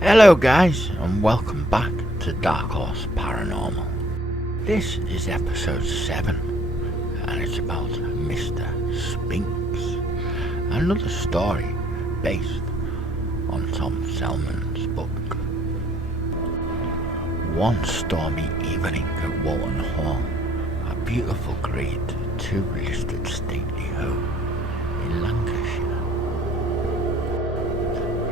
Hello guys, and welcome back to Darkhorse Paranormal. This is episode 7, and it's about Mr. Sphinx, another story based on Tom Selman's book. One stormy evening at Walton Hall, a beautiful Grade 2 listed stately home in Lancashire.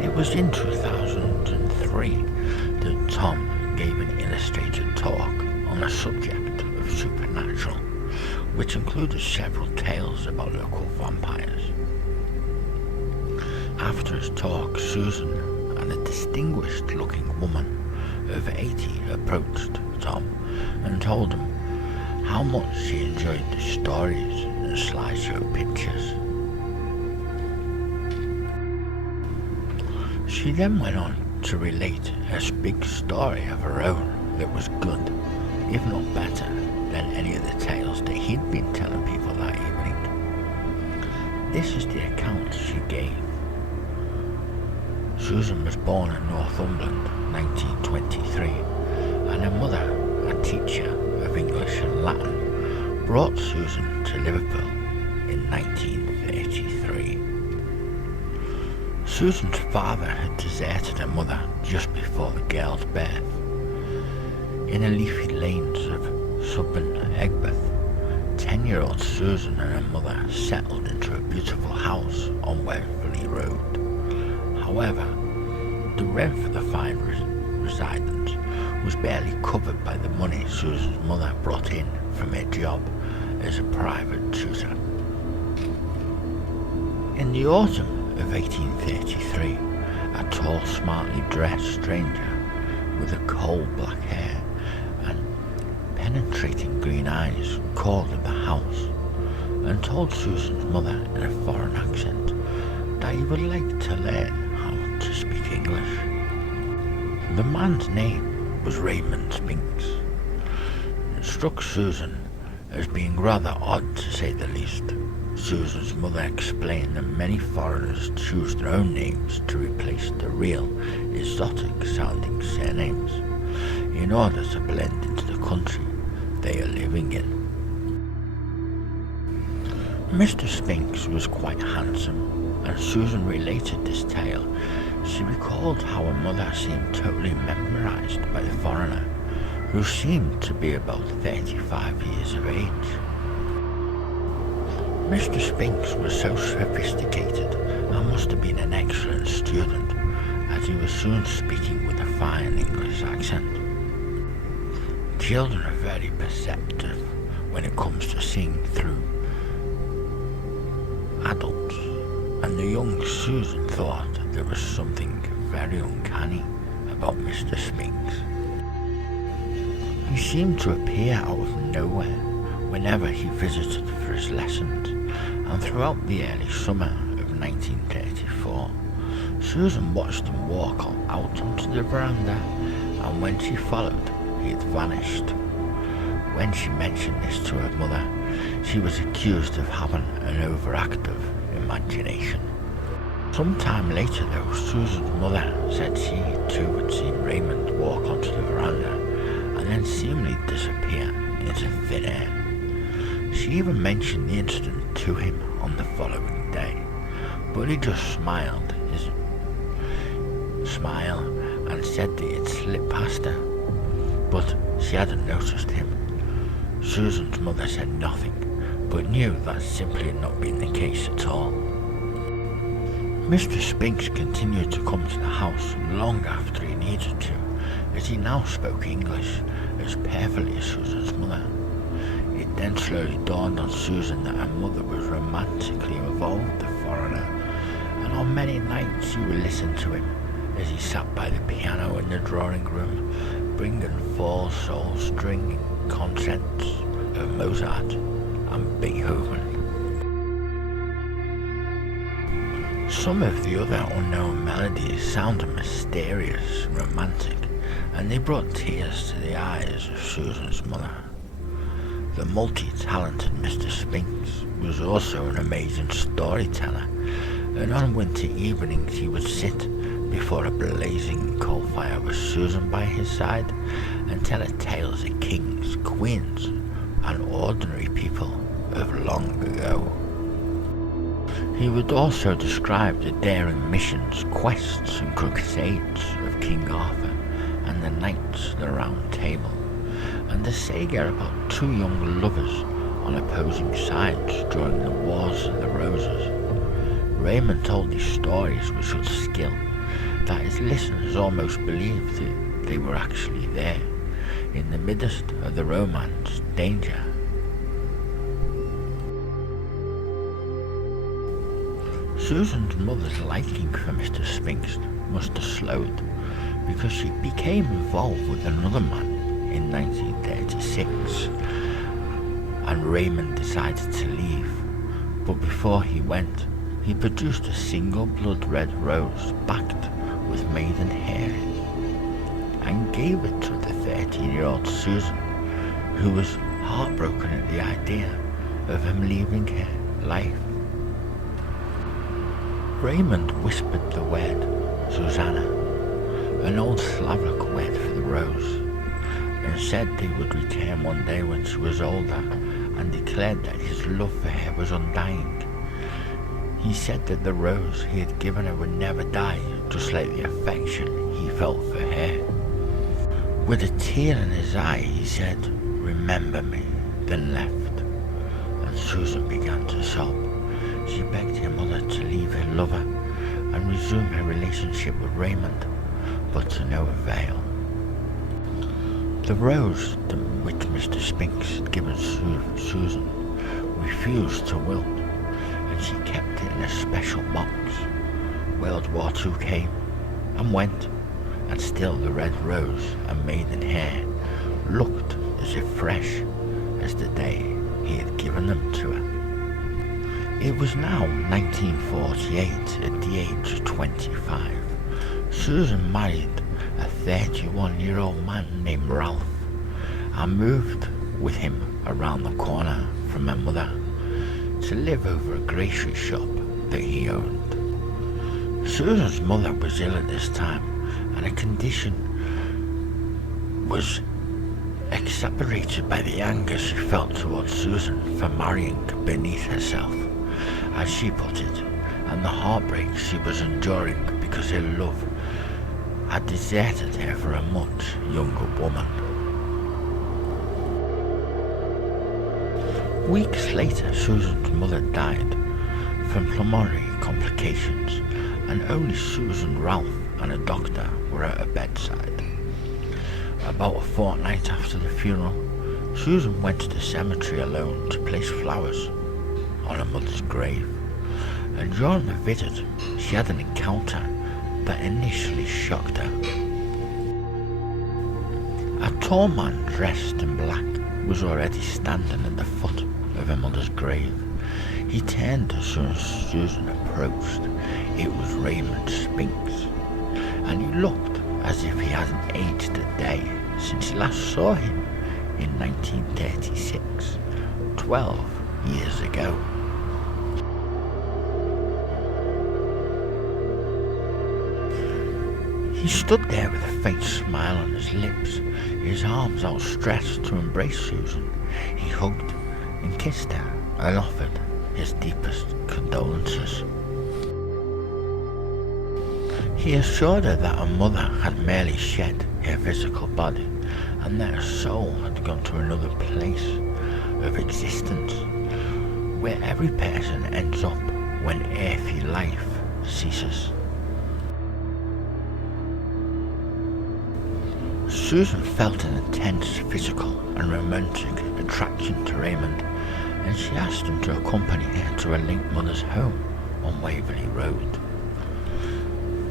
It was in 2003 that Tom gave an illustrated talk on the subject of supernatural, which included several tales about local vampires. After his talk, Susan and a distinguished-looking woman over 80 approached Tom and told him how much she enjoyed the stories and slideshow pictures. She then went on to relate a big story of her own that was good, if not better, than any of the tales that he'd been telling people that evening. This is the account she gave. Susan was born in Northumberland, 1923, and her mother, a teacher of English and Latin, brought Susan to Liverpool in 1933. Susan's father had deserted her mother just before the girl's birth. In the leafy lanes of suburban Egbert, 10-year-old Susan and her mother settled into a beautiful house on Waverley Road. However, the rent for the fine residence was barely covered by the money Susan's mother brought in from her job as a private tutor. In the autumn of 1833, a tall, smartly dressed stranger with a coal black hair and penetrating green eyes called at the house and told Susan's mother in a foreign accent that he would like to learn how to speak English. The man's name was Raymond Sphinx. It struck Susan as being rather odd, to say the least. Susan's mother explained that many foreigners choose their own names to replace the real, exotic-sounding surnames in order to blend into the country they are living in. Mr. Sphinx was quite handsome, and Susan related this tale. She recalled how her mother seemed totally mesmerized by the foreigner, who seemed to be about 35 years of age. Mr. Sphinx was so sophisticated and must have been an excellent student, as he was soon speaking with a fine English accent. Children are very perceptive when it comes to seeing through adults, and the young Susan thought there was something very uncanny about Mr. Sphinx. He seemed to appear out of nowhere whenever he visited for his lessons, and throughout the early summer of 1934, Susan watched him walk out onto the veranda, and when she followed, he had vanished. When she mentioned this to her mother, she was accused of having an overactive imagination. Sometime later though, Susan's mother said she too had seen Raymond walk onto the veranda and then seemingly disappear into thin air. She even mentioned the incident to him on the following day, but he just smiled his smile and said that it had slipped past her, but she hadn't noticed him. Susan's mother said nothing, but knew that simply had not been the case at all. Mr. Sphinx continued to come to the house long after he needed to, as he now spoke English as perfectly as Susan's mother. It then slowly dawned on Susan that her mother was romantically involved with the foreigner, and on many nights she would listen to him as he sat by the piano in the drawing room, bringing full soul string concerts of Mozart and Beethoven. Some of the other unknown melodies sounded mysterious and romantic, and they brought tears to the eyes of Susan's mother. The multi-talented Mr. Sphinx was also an amazing storyteller, and on winter evenings he would sit before a blazing coal fire with Susan by his side and tell tales of kings, queens, and ordinary people of long ago. He would also describe the daring missions, quests, and crusades of King Arthur and the Knights of the Round Table, and the saga about two young lovers on opposing sides during the Wars of the Roses. Raymond told these stories with such skill that his listeners almost believed that they were actually there, in the midst of the romance, danger. Susan's mother's liking for Mr. Sphinx must have slowed, because she became involved with another man in 1936, and Raymond decided to leave. But before he went, he produced a single blood-red rose backed with maiden hair and gave it to the 13-year-old Susan, who was heartbroken at the idea of him leaving her life. Raymond whispered the word Susanna, an old Slavic word for the rose, and said they would return one day when she was older, and declared that his love for her was undying. He said that the rose he had given her would never die, just like the affection he felt for her. With a tear in his eye, he said, "Remember me," then left, and Susan began to sob. She begged her mother to leave her lover and resume her relationship with Raymond, but to no avail. The rose which Mr. Sphinx had given Susan refused to wilt, and she kept it in a special box. World War II came and went, and still the red rose and maiden hair looked as if fresh as the day he had given them to her. It was now 1948, at the age of 25. Susan married a 31-year-old man named Ralph and moved with him around the corner from her mother to live over a grocery shop that he owned. Susan's mother was ill at this time, and her condition was exacerbated by the anger she felt towards Susan for marrying beneath herself, as she put it, and the heartbreak she was enduring because her love had deserted her for a much younger woman. Weeks later, Susan's mother died from pulmonary complications, and only Susan, Ralph, and a doctor were at her bedside. About a fortnight after the funeral, Susan went to the cemetery alone to place flowers on her mother's grave, and during the visit, she had an encounter that initially shocked her. A tall man dressed in black was already standing at the foot of her mother's grave. He turned as soon as Susan approached. It was Raymond Sphinx, and he looked as if he hadn't aged a day since he last saw him in 1936, 12 years ago. He stood there with a faint smile on his lips, his arms outstretched to embrace Susan. He hugged and kissed her and offered his deepest condolences. He assured her that her mother had merely shed her physical body and that her soul had gone to another place of existence, where every person ends up when earthly life ceases. Susan felt an intense physical and romantic attraction to Raymond, and she asked him to accompany her to her late mother's home on Waverley Road.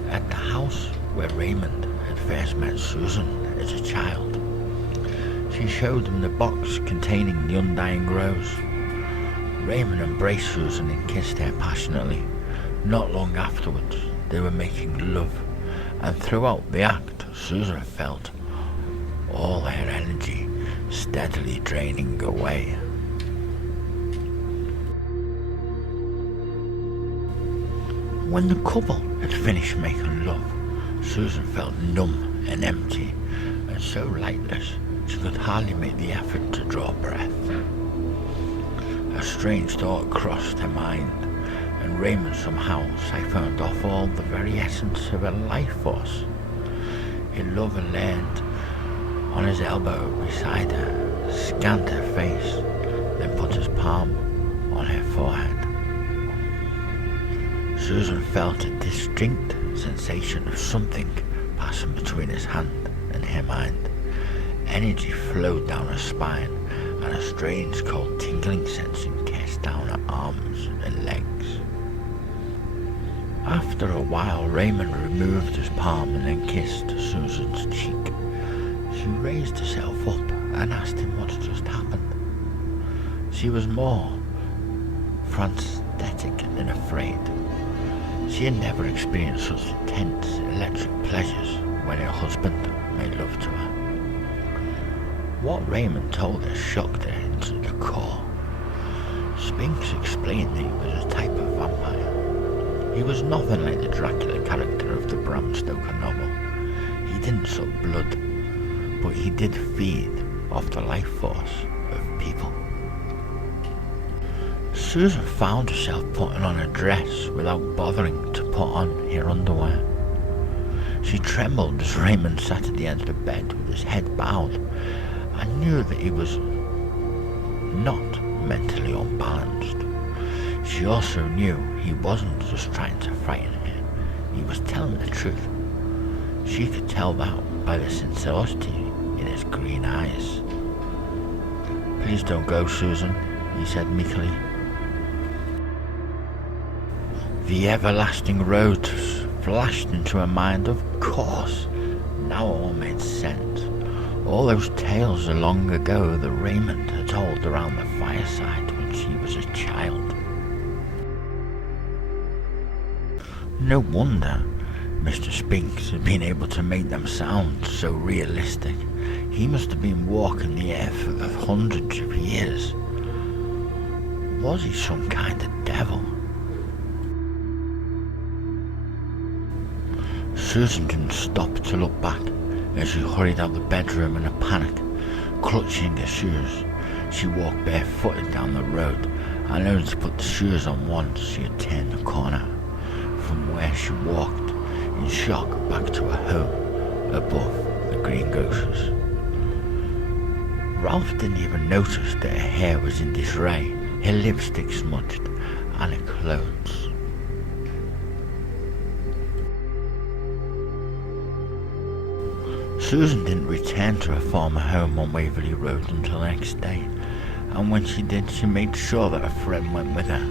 At the house where Raymond had first met Susan as a child, she showed him the box containing the undying rose. Raymond embraced Susan and kissed her passionately. Not long afterwards, they were making love, and throughout the act, Susan felt all her energy steadily draining away. When the couple had finished making love, Susan felt numb and empty, and so lightless she could hardly make the effort to draw breath. A strange thought crossed her mind, and Raymond somehow siphoned off all the very essence of her life force. He loved and leaned on his elbow beside her, scanned her face, then put his palm on her forehead. Susan felt a distinct sensation of something passing between his hand and her mind. Energy flowed down her spine, and a strange cold tingling sensation cast down her arms and legs. After a while, Raymond removed his palm and then kissed Susan's cheek. She raised herself up and asked him what had just happened. She was more frantic than afraid. She had never experienced such intense electric pleasures when her husband made love to her. What Raymond told her shocked her into the core. Sphinx explained that he was a type of vampire. He was nothing like the Dracula character of the Bram Stoker novel. He didn't suck blood, but he did feed off the life force of people. Susan found herself putting on a dress without bothering to put on her underwear. She trembled as Raymond sat at the end of the bed with his head bowed. I knew that he was not mentally unbalanced. She also knew he wasn't just trying to frighten her, he was telling the truth. She could tell that by the sincerity in his green eyes. "Please don't go, Susan," he said meekly. The everlasting road flashed into her mind. Of course, now it all made sense. All those tales of long ago that Raymond had told around the fireside when she was a child. No wonder Mr. Sphinx had been able to make them sound so realistic. He must have been walking the earth for hundreds of years. Was he some kind of devil? Susan didn't stop to look back as she hurried out the bedroom in a panic, clutching her shoes. She walked barefooted down the road and only to put the shoes on once she had turned the corner, from where she walked in shock back to her home above the greengrocers. Ralph didn't even notice that her hair was in disarray, her lipstick smudged, and her clothes. Susan didn't return to her former home on Waverley Road until the next day, and when she did, she made sure that her friend went with her.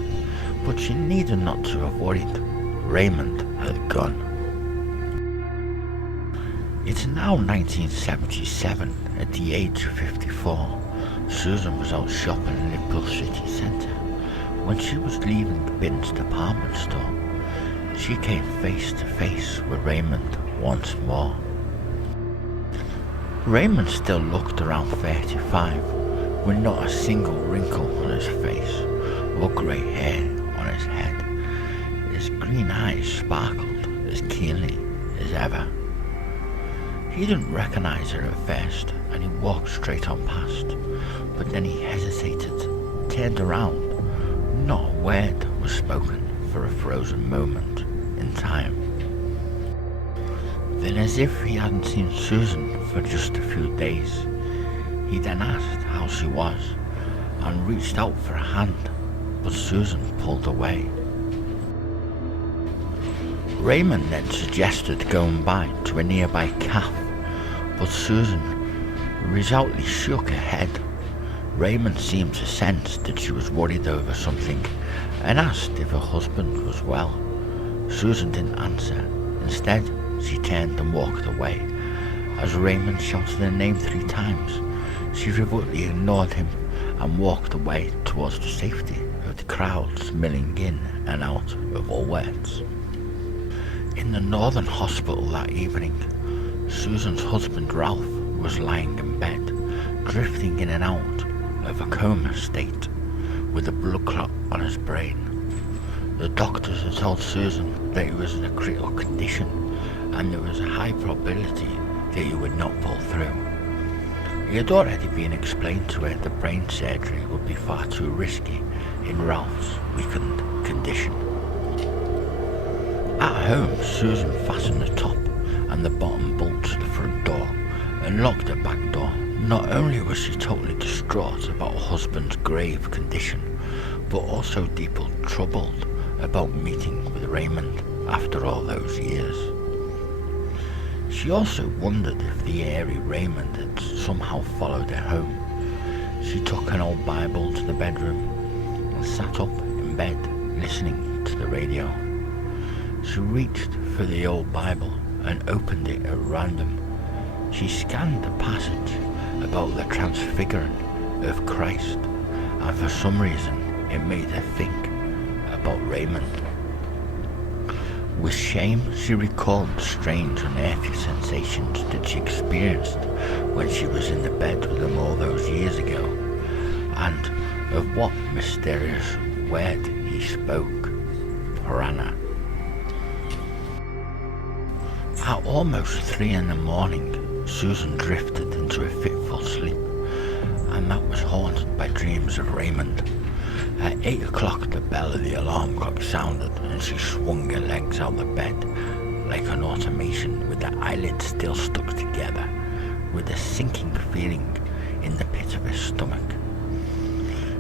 But she needed not to have worried. Raymond had gone. It's now 1977. At the age of 54, Susan was out shopping in Liverpool city centre. When she was leaving the Binns department store, she came face to face with Raymond once more. Raymond still looked around 35, with not a single wrinkle on his face or grey hair on his head. His green eyes sparkled as keenly as ever. He didn't recognize her at first, and he walked straight on past, but then he hesitated, turned around. Not a word was spoken for a frozen moment in time. Then, as if he hadn't seen Susan for just a few days, he then asked how she was and reached out for a hand, but Susan pulled away. Raymond then suggested going by to a nearby cafe, but Susan resolutely shook her head. Raymond seemed to sense that she was worried over something and asked if her husband was well. Susan didn't answer. Instead, she turned and walked away. As Raymond shouted her name 3 times, she resolutely ignored him and walked away towards the safety of the crowds milling in and out of Woolworths. In the Northern Hospital that evening, Susan's husband Ralph was lying in bed, drifting in and out of a coma state with a blood clot on his brain. The doctors had told Susan that he was in a critical condition and there was a high probability that he would not pull through. It had already been explained to her that brain surgery would be far too risky in Ralph's weakened condition. At home, Susan fastened the top and the bottom bolt to the front door and locked the back door. Not only was she totally distraught about her husband's grave condition, but also deeply troubled about meeting with Raymond after all those years. She also wondered if the airy Raymond had somehow followed her home. She took an old Bible to the bedroom and sat up in bed listening to the radio. She reached for the old Bible and opened it at random. She scanned the passage about the transfiguring of Christ, and for some reason it made her think about Raymond. With shame, she recalled the strange, unearthly sensations that she experienced when she was in the bed with him all those years ago, and of what mysterious word he spoke, piranha. At almost 3 a.m, Susan drifted into a fitful sleep, and that was haunted by dreams of Raymond. At 8 o'clock, the bell of the alarm clock sounded, and she swung her legs out the bed like an automation, with the eyelids still stuck together, with a sinking feeling in the pit of her stomach.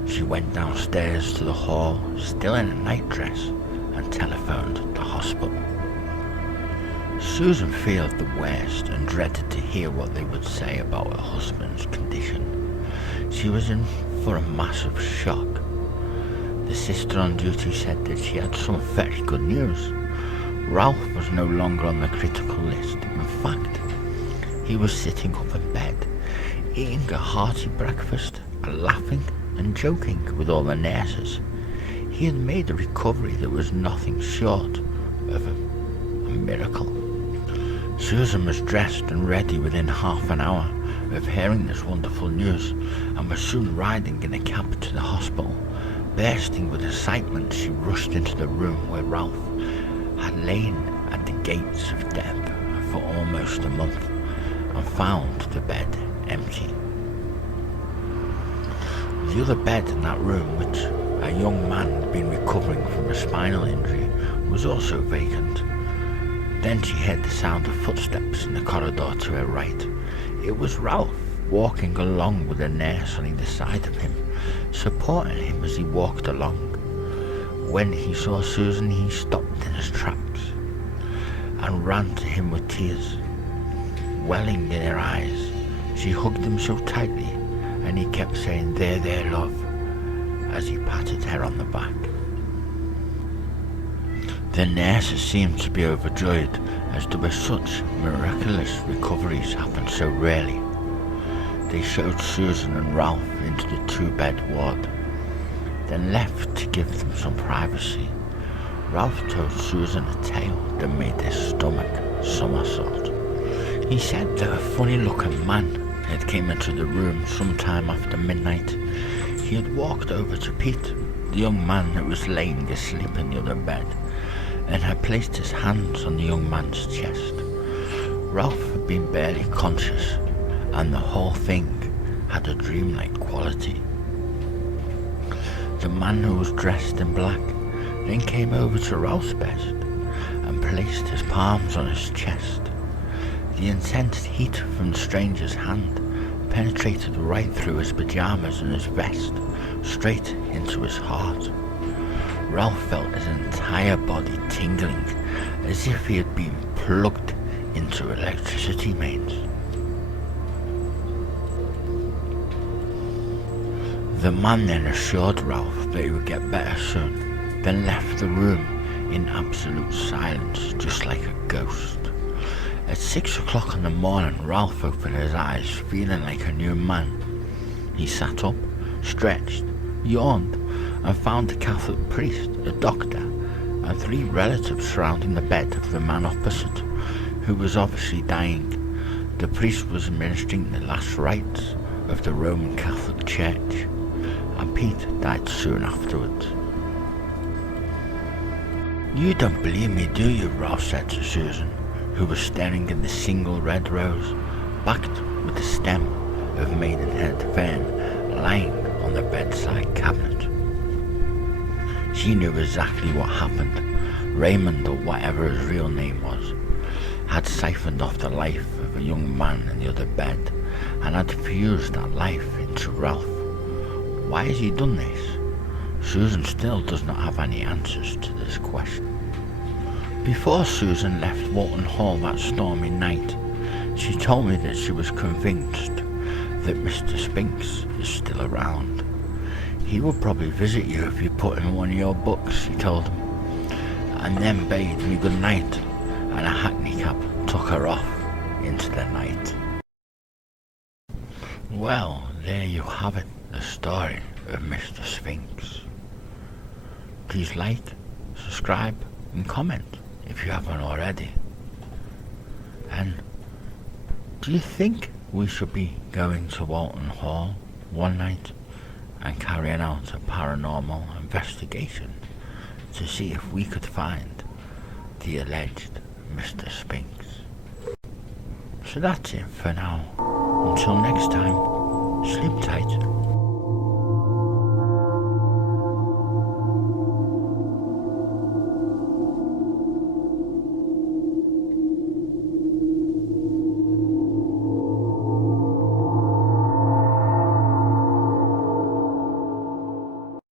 She went downstairs to the hall, still in a nightdress, and telephoned the hospital. Susan feared the worst and dreaded to hear what they would say about her husband's condition. She was in for a massive shock. The sister on duty said that she had some very good news. Ralph was no longer on the critical list. In fact, he was sitting up in bed, eating a hearty breakfast, and laughing and joking with all the nurses. He had made a recovery that was nothing short of a miracle. Susan was dressed and ready within half an hour of hearing this wonderful news, and was soon riding in a cab to the hospital. Bursting with excitement, she rushed into the room where Ralph had lain at the gates of death for almost a month, and found the bed empty. The other bed in that room, which a young man had been recovering from a spinal injury, was also vacant. Then she heard the sound of footsteps in the corridor to her right. It was Ralph, walking along with a nurse on either side of him, supporting him as he walked along. When he saw Susan, he stopped in his tracks and ran to him with tears welling in her eyes. She hugged him so tightly, and he kept saying, there, love," as he patted her on the back. The nurses seemed to be overjoyed, as there were such miraculous recoveries happened so rarely. They showed Susan and Ralph into the 2-bed ward, then left to give them some privacy. Ralph told Susan a tale that made her stomach somersault. He said that a funny-looking man had came into the room sometime after midnight. He had walked over to Pete, the young man that was laying asleep in the other bed, and had placed his hands on the young man's chest. Ralph had been barely conscious, and the whole thing had a dreamlike quality. The man who was dressed in black then came over to Ralph's bed and placed his palms on his chest. The intense heat from the stranger's hand penetrated right through his pajamas and his vest, straight into his heart. Ralph felt his entire body tingling, as if he had been plugged into electricity mains. The man then assured Ralph that he would get better soon, then left the room in absolute silence, just like a ghost. At 6 o'clock in the morning, Ralph opened his eyes, feeling like a new man. He sat up, stretched, yawned, and found a Catholic priest, a doctor, and 3 relatives surrounding the bed of the man opposite, who was obviously dying. The priest was administering the last rites of the Roman Catholic Church, and Pete died soon afterwards. "You don't believe me, do you?" Ralph said to Susan. who was staring at the single red rose, backed with the stem of maidenhead fern lying on the bedside cabinet. She knew exactly what happened. Raymond, or whatever his real name was, had siphoned off the life of a young man in the other bed and had fused that life into Ralph. Why has he done this? Susan still does not have any answers to this question. Before Susan left Walton Hall that stormy night, she told me that she was convinced that Mr. Sphinx is still around. He will probably visit you if you put in one of your books, she told him, and then bade me good night, and a hackney cab took her off into the night. Well, there you have it, the story of Mr. Sphinx. Please like, subscribe and comment if you haven't already. And do you think we should be going to Walton Hall one night and carrying out a paranormal investigation to see if we could find the alleged Mr. Sphinx? So that's it for now. Until next time, sleep tight.